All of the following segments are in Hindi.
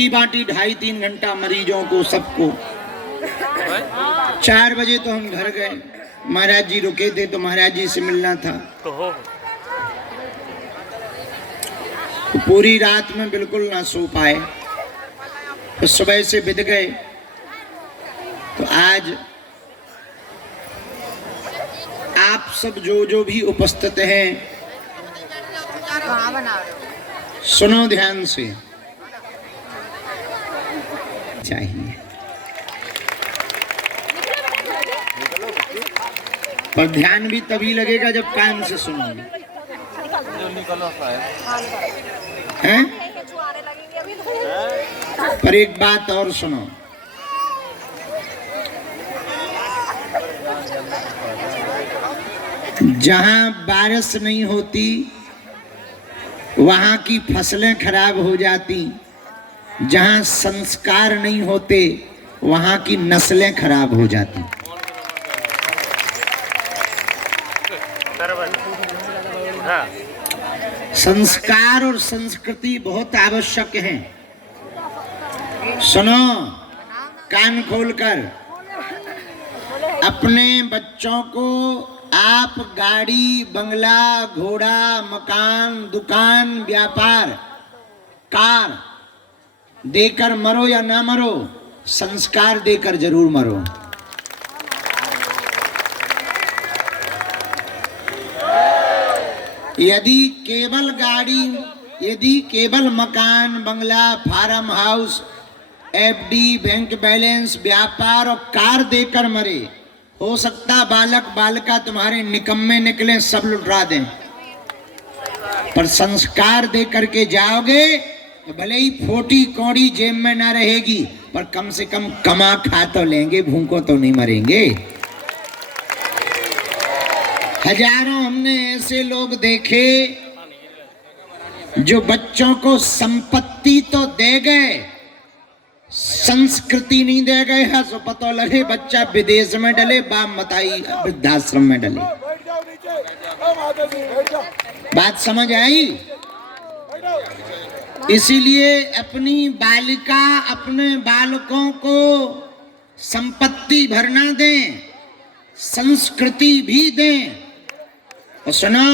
किट्टी बांटी 2.5-3 घंटा मरीजों को, सबको। 4 बजे तो हम घर गए, महाराज जी रुके थे तो महाराज जी से मिलना था। तो पूरी रात में बिल्कुल ना सो पाए, तो सुबह से बिद गए। तो आज आप सब जो भी उपस्थित हैं, सुनो ध्यान से, चाहिए पर ध्यान भी तभी लगेगा जब कान से सुनोगे, हैं? पर एक बात और सुनो, जहां बारिश नहीं होती वहां की फसलें खराब हो जाती, जहां संस्कार नहीं होते वहां की नस्लें खराब हो जाती। संस्कार और संस्कृति बहुत आवश्यक है। सुनो कान खोलकर, अपने बच्चों को आप गाड़ी, बंगला, घोड़ा, मकान, दुकान, व्यापार, कार देकर मरो या ना मरो, संस्कार देकर जरूर मरो। यदि केवल गाड़ी, यदि केवल मकान, बंगला, farm house, FD, bank balance, व्यापार और कार देकर मरे, हो सकता बालक बालिका तुम्हारे निकम्मे निकले, सब लुटा दें, पर संस्कार दे करके जाओगे तो भले ही फोटी कौड़ी जेब में ना रहेगी, पर कम से कम कमा खा तो लेंगे, भूखों तो नहीं मरेंगे। हजारों हमने ऐसे लोग देखे जो बच्चों को संपत्ति तो दे गए, संस्कृति नहीं दे गए है, सो पता लगे बच्चा विदेश में डले, बाप मताई वृद्धाश्रम में डले। बात समझ आई? इसीलिए अपनी बालिका, अपने बालकों को संपत्ति भरना दें, संस्कृति भी दें। और सुनो,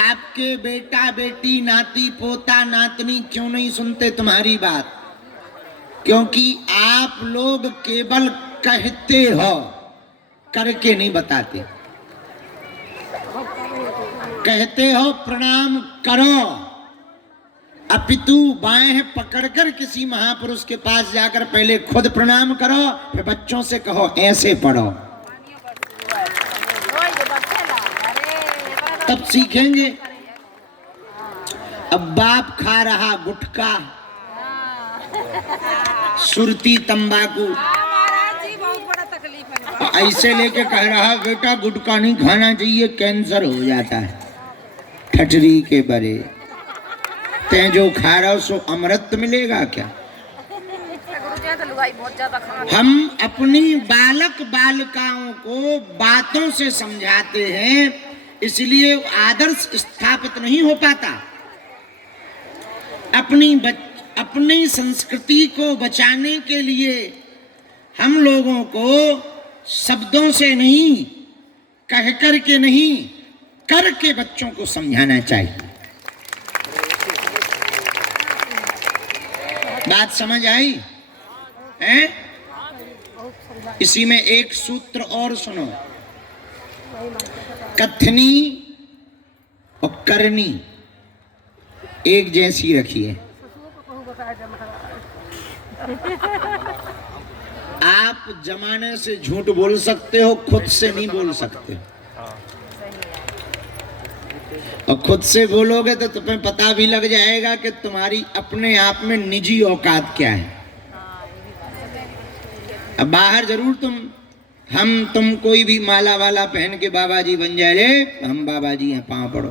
आपके बेटा बेटी, नाती पोता, नातनी क्यों नहीं सुनते तुम्हारी बात? क्योंकि आप लोग केवल कहते हो, करके नहीं बताते। कहते हो प्रणाम करो, अपितु बाएं पकड़कर किसी महापुरुष के पास जाकर पहले खुद प्रणाम करो, फिर बच्चों से कहो ऐसे पढ़ो, तब सीखेंगे। अब बाप खा रहा गुटखा, सुरती, तंबाकू, ऐसे लेके कह रहा बेटा गुटखा नहीं खाना चाहिए, कैंसर हो जाता है। ठटरी के बरे, ते जो खा रहा सो अमृत मिलेगा क्या? हम अपनी बालक बालिकाओं को बातों से समझाते हैं, इसलिए आदर्श स्थापित नहीं हो पाता। अपनी संस्कृति को बचाने के लिए हम लोगों को शब्दों से नहीं, कह कर के नहीं, करके बच्चों को समझाना चाहिए। बात समझ आई हैं? इसी में एक सूत्र और सुनो, कथनी और करनी एक जैसी रखिए। आप जमाने से झूठ बोल सकते हो, खुद से नहीं बोल सकते। और खुद से बोलोगे तो तुम्हें पता भी लग जाएगा कि तुम्हारी अपने आप में निजी औकात क्या है। अब बाहर जरूर तुम कोई भी माला वाला पहन के बाबा जी बन जाए, रे हम बाबा जी हैं, पांव पड़ो।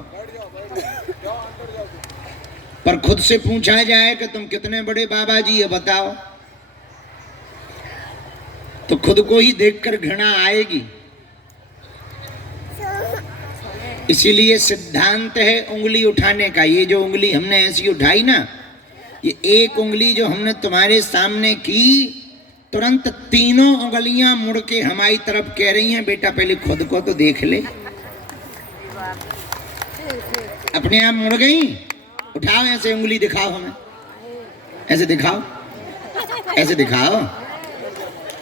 पर खुद से पूछा जाए कि तुम कितने बड़े बाबा जी है बताओ, तो खुद को ही देखकर घृणा आएगी। इसीलिए सिद्धांत है उंगली उठाने का। ये जो उंगली हमने ऐसी उठाई ना, ये एक उंगली जो हमने तुम्हारे सामने की, तुरंत तीनों उंगलियां मुड़ के हमारी तरफ कह रही हैं, बेटा पहले खुद को तो देख ले। अपने आप मुड़ गई। उठाओ ऐसे उंगली दिखाओ हमें, ऐसे दिखाओ, ऐसे दिखाओ।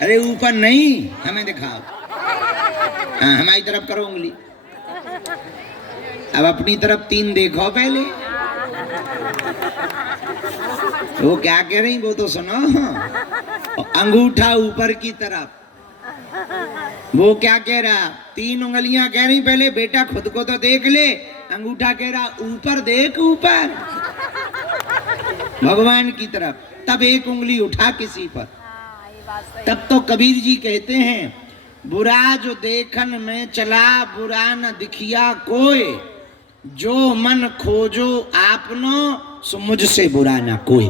अरे ऊपर नहीं, हमें दिखाओ। हाँ, हमारी तरफ करो उंगली। अब अपनी तरफ 3 देखो पहले। वो क्या कह रही वो तो सुनो। अंगूठा ऊपर की तरफ। वो क्या कह रहा, 3 उंगलियां कह रही पहले बेटा खुद को तो देख ले। अंगूठा कह रहा ऊपर देख, ऊपर भगवान की तरफ। तब एक उंगली उठा किसी पर। तब तो कबीर जी कहते हैं, बुरा जो देखन में चला बुरा न दिखिया कोई, जो मन खोजो आपनो सो मुझसे बुरा ना कोई।